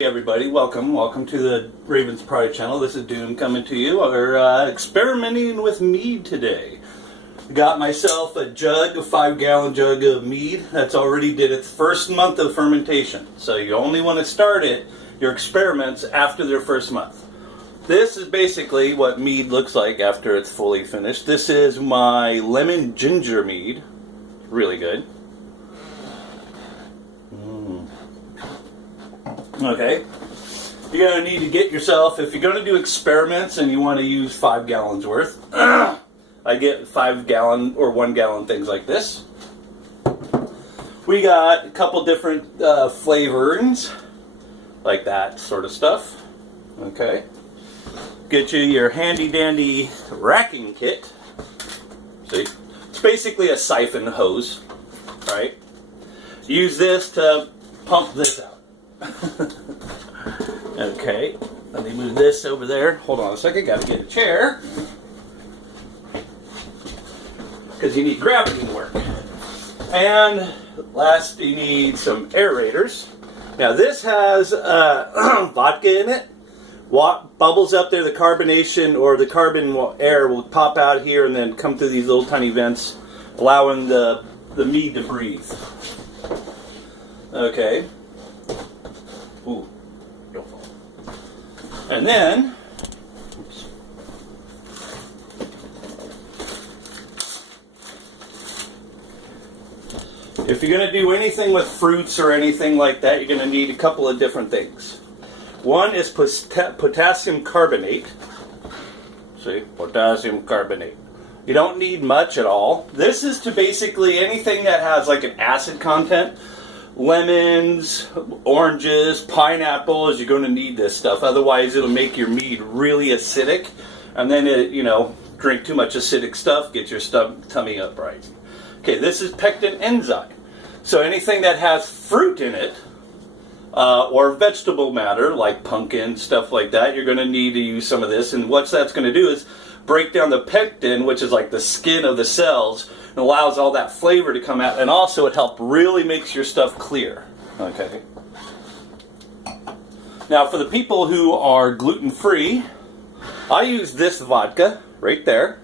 Hey everybody, welcome to the Ravens Pride channel. This is Doom coming to you. We're experimenting with mead today. Got myself a 5-gallon jug of mead that's already did its first month of fermentation. So you only want to start your experiments after their first month. This is basically what mead looks like after it's fully finished. This is my lemon ginger mead. Really good. Okay, you're going to need to get yourself, if you're going to do experiments and you want to use 5 gallons worth, I get 5-gallon or 1-gallon things like this. We got a couple different flavorings, like that sort of stuff. Okay, get you your handy dandy racking kit. See, it's basically a siphon hose, right? Use this to pump this out. Okay, let me move this over there. Hold on a second, gotta get a chair. Because you need gravity to work. And last, you need some aerators. Now this has vodka in it. Bubbles up there, the carbonation or the carbon air will pop out here and then come through these little tiny vents, allowing the mead to breathe. Okay. Ooh, don't fall. And then, oops. If you're going to do anything with fruits or anything like that, you're going to need a couple of different things. One is potassium carbonate. See, potassium carbonate. You don't need much at all. This is to basically anything that has like an acid content. Lemons, oranges, pineapples, you're going to need this stuff. Otherwise, it'll make your mead really acidic. And then, drink too much acidic stuff, get your tummy uprising. Okay, this is pectin enzyme. So anything that has fruit in it, or vegetable matter, like pumpkin, stuff like that, you're going to need to use some of this. And what that's going to do is break down the pectin, which is like the skin of the cells, and allows all that flavor to come out, and also it really makes your stuff clear. Okay. Now for the people who are gluten-free, I use this vodka right there.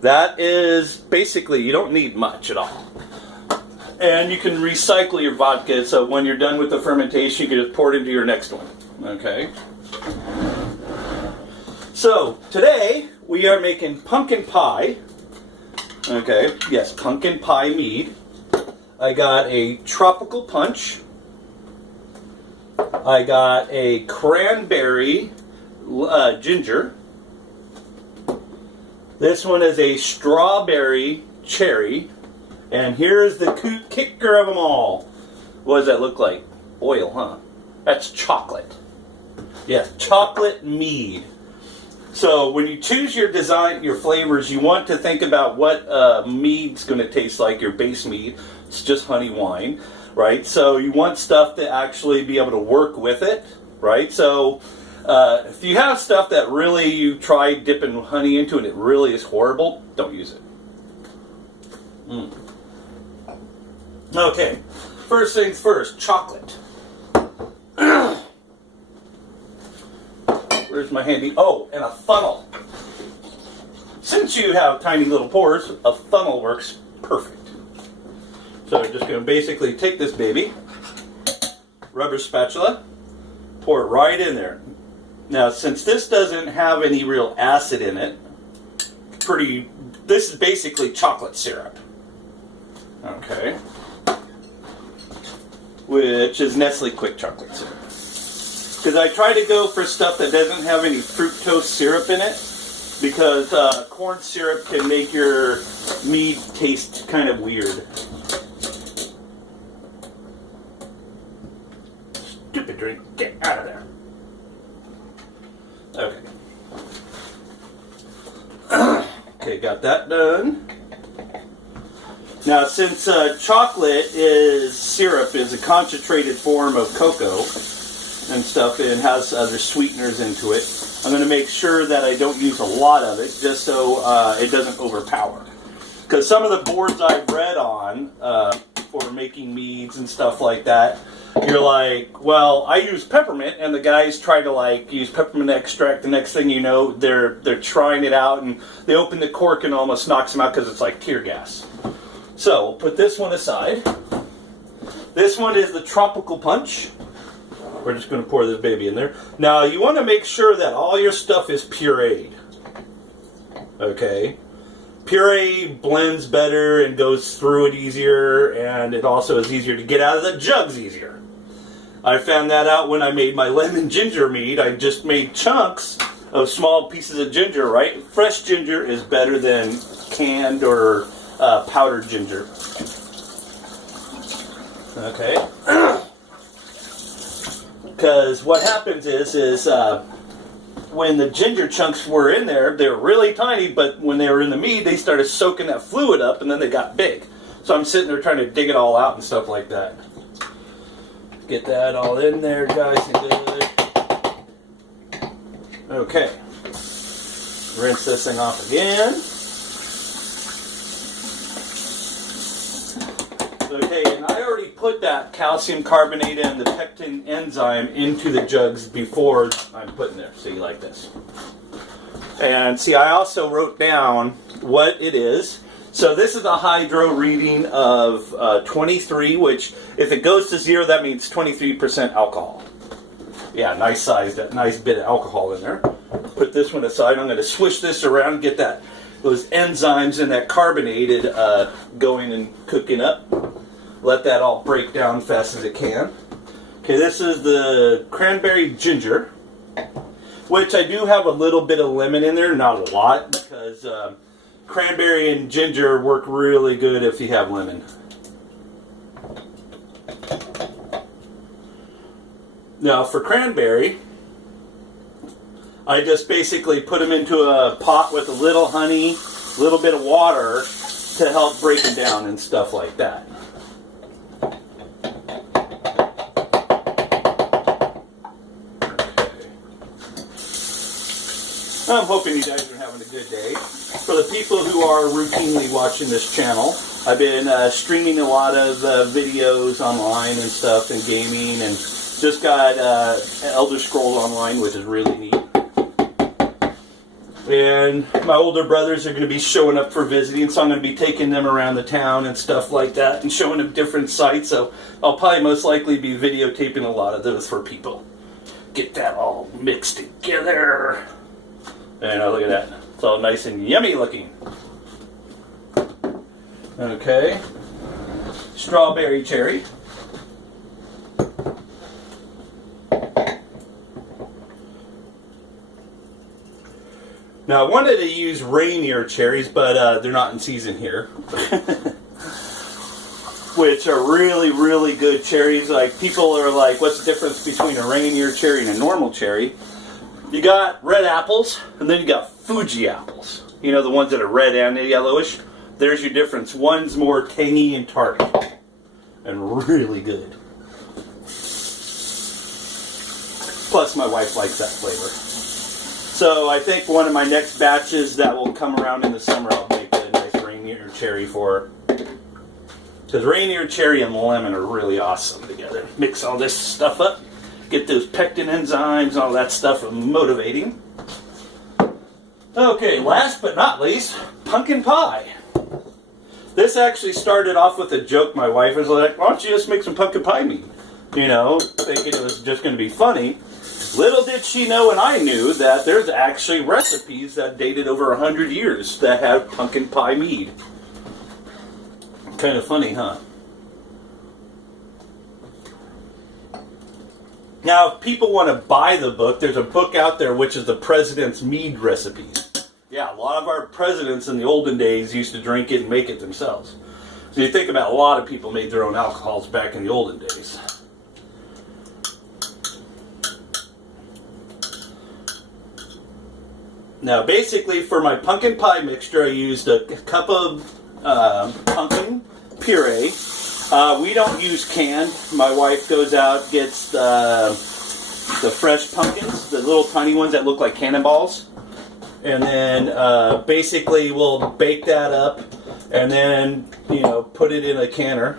That is basically, you don't need much at all. And you can recycle your vodka, so when you're done with the fermentation, you can just pour it into your next one. Okay. So today we are making pumpkin pie. Okay, yes, pumpkin pie mead. I got a tropical punch. I got a cranberry ginger. This one is a strawberry cherry. And here's the kicker of them all. What does that look like? Oil, huh? That's chocolate. Yes, chocolate mead. So when you choose your flavors, you want to think about what mead's going to taste like, your base mead. It's just honey wine, right? So you want stuff to actually be able to work with it, right? So if you have stuff that really you try dipping honey into and it really is horrible, don't use it. Okay, first things first, chocolate. Where's my handy? Oh, and a funnel. Since you have tiny little pores, a funnel works perfect. So we're just going to basically take this baby, rubber spatula, pour it right in there. Now, since this doesn't have any real acid in it, this is basically chocolate syrup. Okay. Which is Nestle Quick Chocolate Syrup. Because I try to go for stuff that doesn't have any fructose syrup in it, because corn syrup can make your mead taste kind of weird. Stupid drink, get out of there. Okay. Okay, got that done. Now, since chocolate is a concentrated form of cocoa and stuff, and has other sweeteners into it, I'm going to make sure that I don't use a lot of it, just so it doesn't overpower. Because some of the boards I've read on for making meads and stuff like that, you're like, well, I use peppermint, and the guys try to like use peppermint extract. The next thing you know, they're trying it out, and they open the cork and almost knocks them out because it's like tear gas. So we'll put this one aside. This one is the Tropical Punch. We're just going to pour this baby in there. Now you want to make sure that all your stuff is pureed. Okay. Puree blends better and goes through it easier, and it also is easier to get out of the jugs easier. I found that out when I made my lemon ginger mead. I just made chunks of small pieces of ginger, right? Fresh ginger is better than canned or powdered ginger. Okay. Because what happens is when the ginger chunks were in there, they were really tiny, but when they were in the mead, they started soaking that fluid up, and then they got big. So I'm sitting there trying to dig it all out and stuff like that. Get that all in there, guys, and good. Okay. Rinse this thing off again. Okay, and I already put that calcium carbonate and the pectin enzyme into the jugs before I'm putting there. See, like this. And see, I also wrote down what it is. So this is a hydro reading of 23, which if it goes to 0, that means 23% alcohol. Yeah, nice size, that nice bit of alcohol in there. Put this one aside. I'm going to swish this around, get those enzymes and that carbonated going and cooking up. Let that all break down fast as it can. Okay, this is the cranberry ginger, which I do have a little bit of lemon in there, not a lot, because cranberry and ginger work really good if you have lemon. Now for cranberry, I just basically put them into a pot with a little honey, a little bit of water to help break them down and stuff like that. I'm hoping you guys are having a good day. For the people who are routinely watching this channel, I've been streaming a lot of videos online and stuff, and gaming, and just got Elder Scrolls Online, which is really neat. And my older brothers are going to be showing up for visiting, so I'm going to be taking them around the town and stuff like that, and showing them different sites. So I'll probably most likely be videotaping a lot of those for people. Get that all mixed together. And look at that. It's all nice and yummy looking. Okay. Strawberry cherry. Now I wanted to use Rainier cherries, but they're not in season here. Which are really, really good cherries. Like, people are like, what's the difference between a Rainier cherry and a normal cherry? You got red apples, and then you got Fuji apples. You know, the ones that are red and yellowish. There's your difference. One's more tangy and tart, and really good. Plus, my wife likes that flavor. So I think one of my next batches that will come around in the summer, I'll make a nice Rainier cherry for. Because Rainier cherry and lemon are really awesome together. Mix all this stuff up. Get those pectin enzymes and all that stuff motivating. Okay, last but not least, pumpkin pie. This actually started off with a joke. My wife was like, why don't you just make some pumpkin pie mead? You know, thinking it was just going to be funny. Little did she know, and I knew, that there's actually recipes that dated over 100 years that have pumpkin pie mead. Kind of funny, huh? Now, if people want to buy the book, there's a book out there which is the President's Mead Recipes. Yeah, a lot of our presidents in the olden days used to drink it and make it themselves. So you think about, a lot of people made their own alcohols back in the olden days. Now, basically, for my pumpkin pie mixture, I used a cup of pumpkin puree. We don't use canned. My wife goes out, gets the fresh pumpkins, the little tiny ones that look like cannonballs, and then basically we'll bake that up, and then put it in a canner.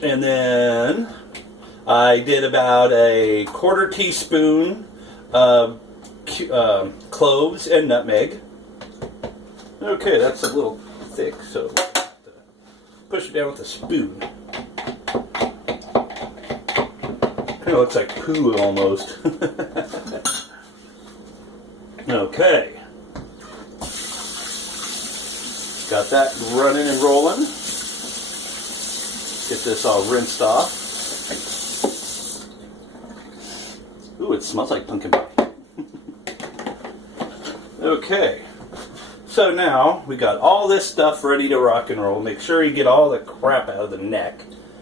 And then I did about a 1/4 teaspoon of cloves and nutmeg. Okay, that's a little thick, so push it down with a spoon. Kind of looks like poo almost. Okay. Got that running and rolling. Get this all rinsed off. Ooh, it smells like pumpkin pie. Okay. So now we got all this stuff ready to rock and roll. Make sure you get all the crap out of the neck,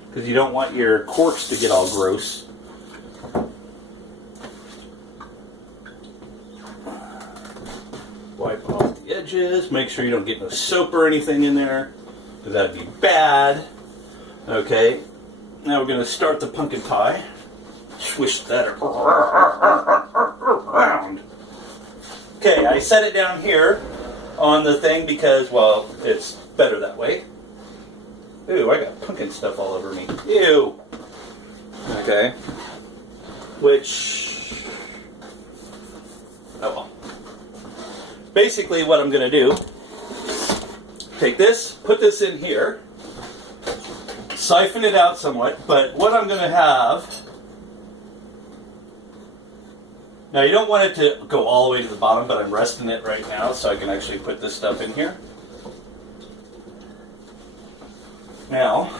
because you don't want your corks to get all gross. Wipe off the edges. Make sure you don't get no soap or anything in there, because that'd be bad. Okay. Now we're going to start the pumpkin pie. Swish that around. Okay, I set it down here on the thing because, well, it's better that way. Ooh, I got pumpkin stuff all over me. Ew. Okay. Which, oh well. Basically what I'm going to do, take this, put this in here, siphon it out somewhat, but what I'm going to have, now you don't want it to go all the way to the bottom, but I'm resting it right now so I can actually put this stuff in here. Now,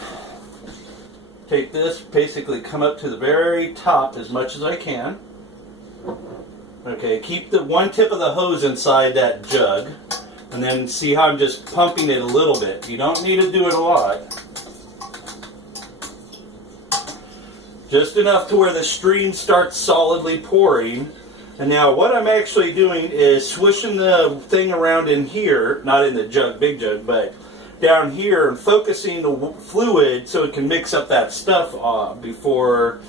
take this, basically come up to the very top as much as I can. Okay, keep the one tip of the hose inside that jug, and then see how I'm just pumping it a little bit. You don't need to do it a lot. Just enough to where the stream starts solidly pouring. And now what I'm actually doing is swishing the thing around in here, not in the jug, big jug, but down here, and focusing the fluid so it can mix up that stuff before,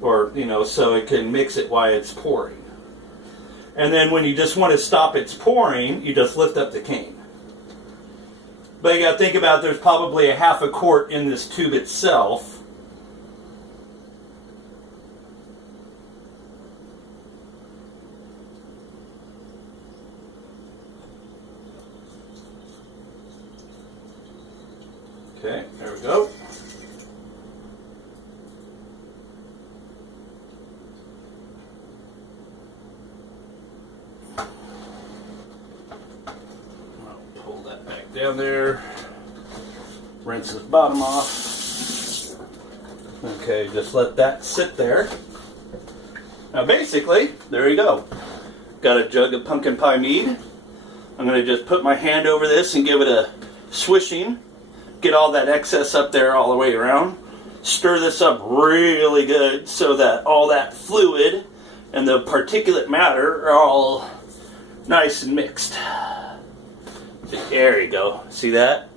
or, you know, so it can mix it while it's pouring. And then when you just want to stop its pouring, you just lift up the cane. But you got to think about, there's probably a 1/2 quart in this tube itself. Okay, there we go. Down there, rinse the bottom off. Okay, just let that sit there. Now basically, there you go. Got a jug of pumpkin pie mead. I'm going to just put my hand over this and give it a swishing. Get all that excess up there all the way around. Stir this up really good so that all that fluid and the particulate matter are all nice and mixed. There you go. See that?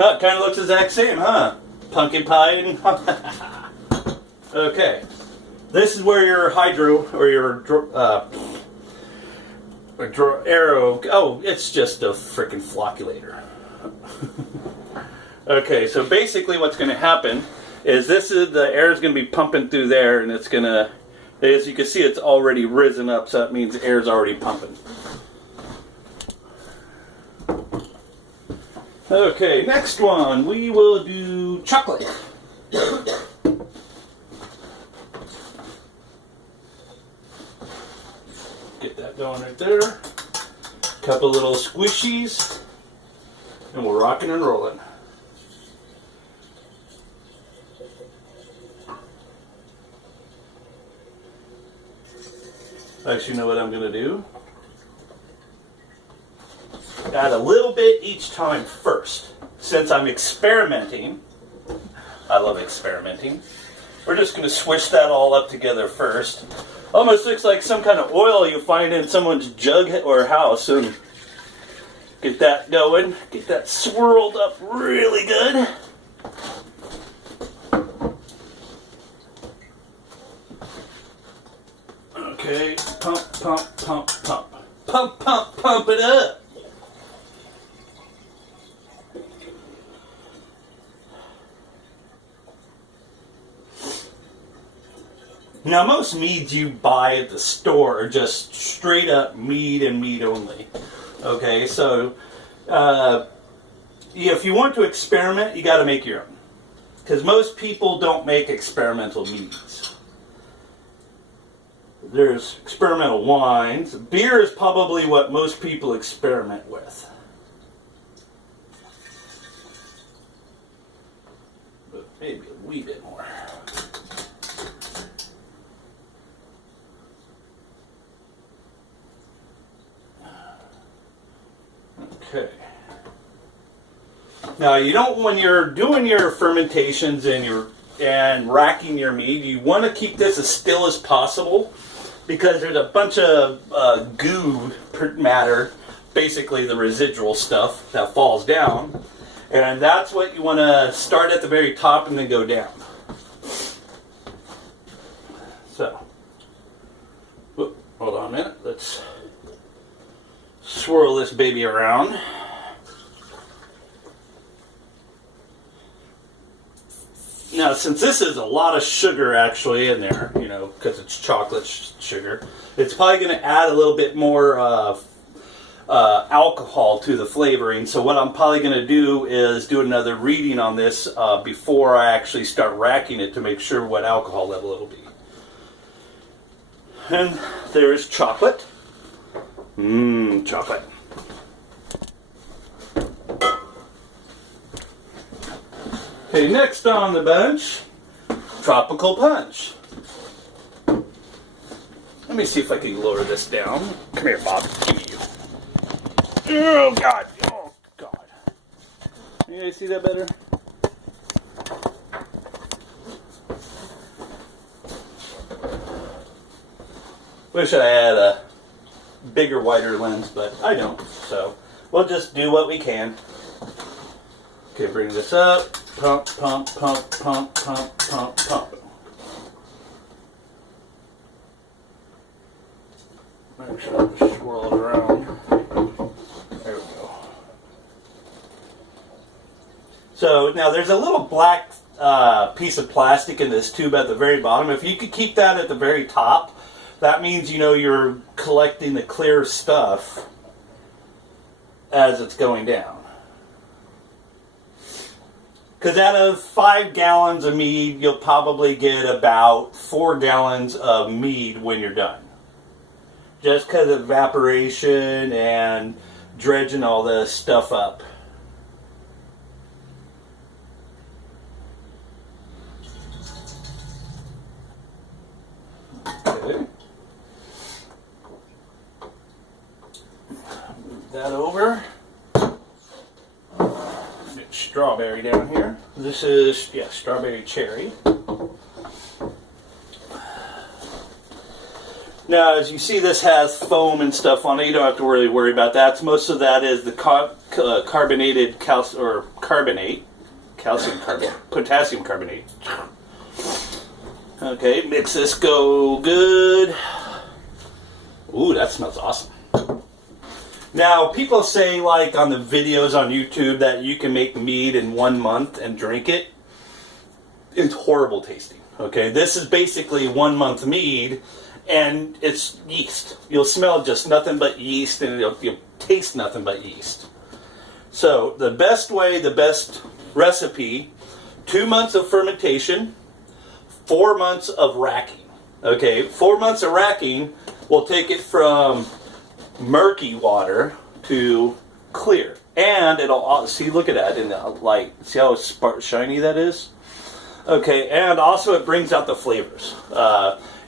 Oh, it kind of looks the exact same, huh? Pumpkin pie and... Okay. This is where your hydro, or your arrow... Oh, it's just a freaking flocculator. Okay, so basically what's going to happen is the air is going to be pumping through there, and it's going to... As you can see, it's already risen up, so that means the air's already pumping. Okay, next one, we will do chocolate. Get that going right there. Couple little squishies, and we're rocking and rolling. Actually, you know what I'm going to do? Add a little bit each time first. Since I'm experimenting, I love experimenting, we're just going to swish that all up together first. Almost looks like some kind of oil you find in someone's jug or house. And get that going. Get that swirled up really good. Okay, pump, pump, pump, pump. Pump, pump, pump it up. Now, most meads you buy at the store are just straight up mead and mead only. Okay, so if you want to experiment, you got to make your own. Because most people don't make experimental meads. There's experimental wines. Beer is probably what most people experiment with. But maybe a wee bit more. Okay. Now you don't, when you're doing your fermentations and racking your mead, you want to keep this as still as possible because there's a bunch of goo matter, basically the residual stuff that falls down, and that's what you want to start at the very top and then go down. So, hold on a minute. Let's swirl this baby around. Now, since this is a lot of sugar actually in there, you know, because it's chocolate sugar, it's probably going to add a little bit more alcohol to the flavoring. So what I'm probably going to do is do another reading on this before I actually start racking it to make sure what alcohol level it'll be. And there's chocolate. Chocolate. Okay, next on the bunch, tropical punch. Let me see if I can lower this down. Come here, Bob. Give me you. Oh, God. Oh, God. Can you guys see that better? Wish I had a bigger, wider lens, but I don't. So we'll just do what we can. Okay, bring this up. Pump, pump, pump, pump, pump, pump, pump. Make sure I just swirl it around. There we go. So now there's a little black piece of plastic in this tube at the very bottom. If you could keep that at the very top, that means, you know, you're collecting the clear stuff as it's going down. Because out of 5 gallons of mead, you'll probably get about 4 gallons of mead when you're done. Just because of evaporation and dredging all this stuff up. Okay. Move that over. Strawberry down here. This is, yeah, strawberry cherry. Now, as you see, this has foam and stuff on it. You don't have to really worry about that. Most of that is the carbonated calcium carbonate, potassium carbonate. Okay, mix this, go good. Ooh, that smells awesome. Now, people say, like, on the videos on YouTube that you can make mead in 1 month and drink it. It's horrible tasting. Okay, this is basically 1 month mead, and it's yeast. You'll smell just nothing but yeast, and you'll taste nothing but yeast. So, the best way, the best recipe, 2 months of fermentation, 4 months of racking. Okay, 4 months of racking will take it from murky water to clear, and it'll see, look at that in the light, see how shiny that is. Okay, and also it brings out the flavors.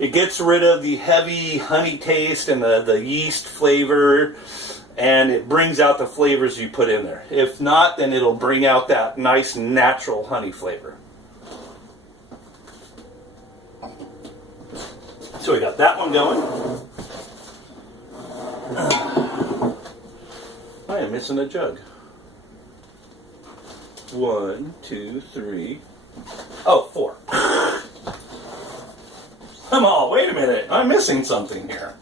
It gets rid of the heavy honey taste and the yeast flavor, and it brings out the flavors you put in there. If not, then it'll bring out that nice natural honey flavor. So we got that one going. I am missing a jug. 1, 2, 3. Oh, 4. Come on, wait a minute. I'm missing something here.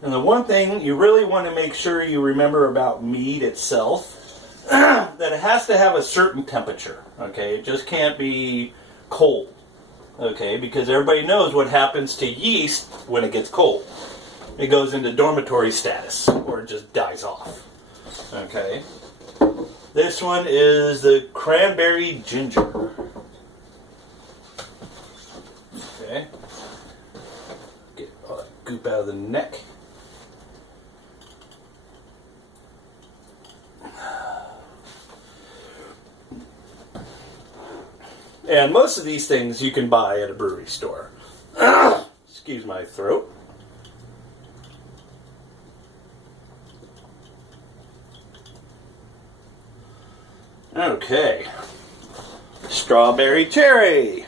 And the one thing you really want to make sure you remember about mead itself, that it has to have a certain temperature, okay? It just can't be cold, okay? Because everybody knows what happens to yeast when it gets cold. It goes into dormitory status, or it just dies off, okay? This one is the cranberry ginger. Okay. Get all that goop out of the neck. And most of these things you can buy at a brewery store. Excuse my throat. Okay. Strawberry cherry.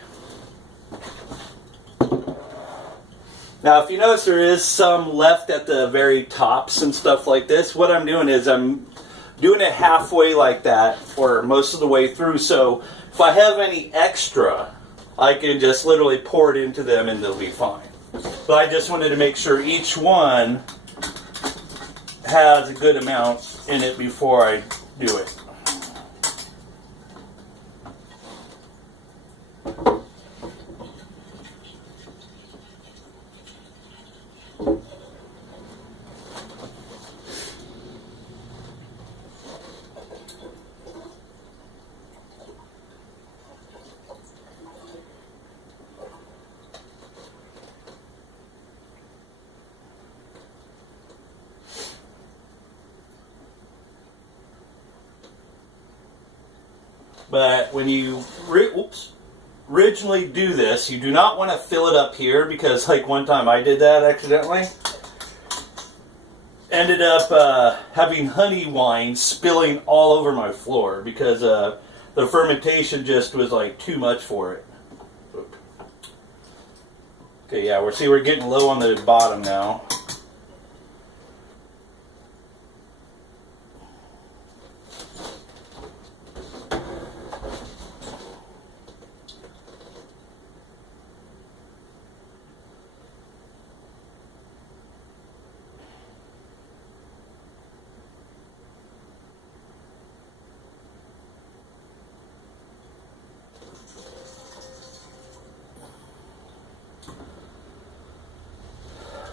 Now, if you notice there is some left at the very tops and stuff like this, what I'm doing is I'm doing it halfway like that, or most of the way through, so if I have any extra, I can just literally pour it into them and they'll be fine. But I just wanted to make sure each one has a good amount in it before I do it. But when you originally do this, you do not want to fill it up here, because like one time I did that accidentally. Ended up having honey wine spilling all over my floor because the fermentation just was like too much for it. Okay, yeah, we're getting low on the bottom now.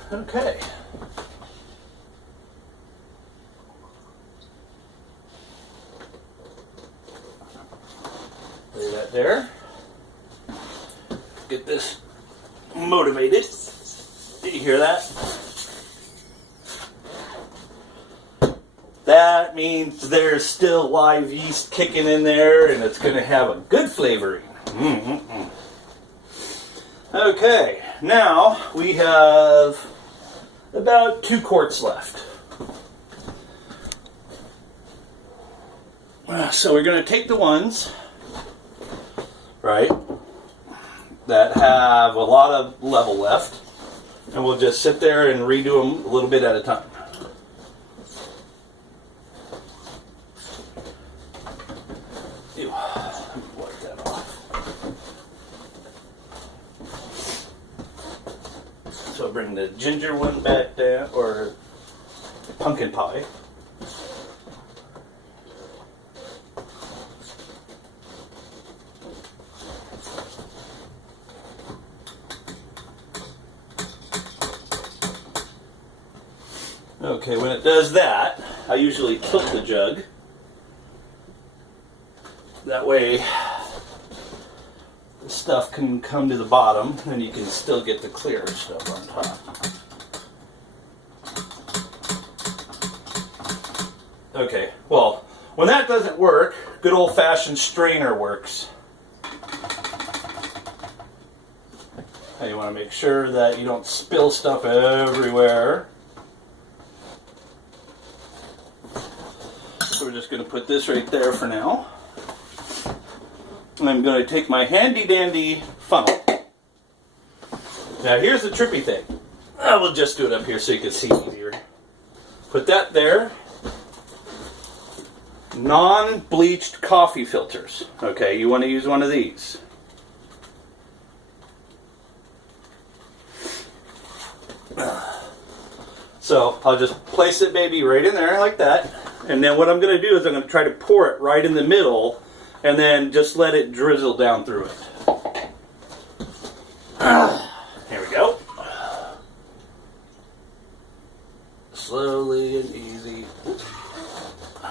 Okay. Lay that there. Get this motivated. Did you hear that? That means there's still live yeast kicking in there, and it's going to have a good flavoring. Okay, now we have about 2 quarts left. So we're going to take the ones, right, that have a lot of level left, and we'll just sit there and redo them a little bit at a time. Ew, let me wipe that off. So bring the ginger one back down, or pumpkin pie. Okay, when it does that, I usually tilt the jug. That way the stuff can come to the bottom and you can still get the clear stuff on top. Okay, well, when that doesn't work, good old-fashioned strainer works. Now you want to make sure that you don't spill stuff everywhere. So we're just going to put this right there for now. And I'm going to take my handy-dandy funnel. Now here's the trippy thing. I will just do it up here so you can see easier. Put that there. Non-bleached coffee filters. Okay, you want to use one of these. So I'll just place it maybe right in there like that. And then what I'm going to do is I'm going to try to pour it right in the middle and then just let it drizzle down through it. Here we go. Slowly and easy.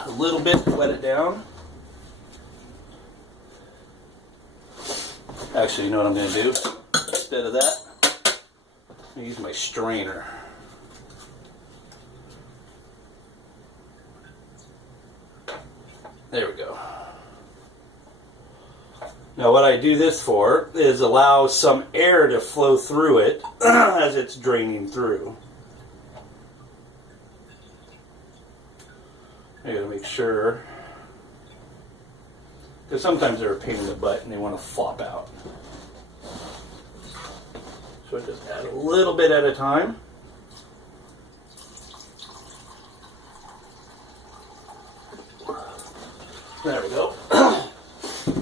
A little bit to wet it down. Actually, you know what I'm going to do? Instead of that, I'm going to use my strainer. There we go. Now what I do this for is allow some air to flow through it as it's draining through. I gotta make sure, because sometimes they're a pain in the butt and they want to flop out. So I just add a little bit at a time. There we go.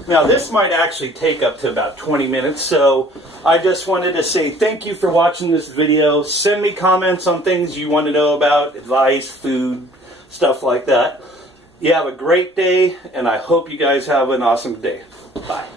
Now this might actually take up to about 20 minutes, so I just wanted to say thank you for watching this video. Send me comments on things you want to know about, advice, food, stuff like that. You have a great day, and I hope you guys have an awesome day. Bye.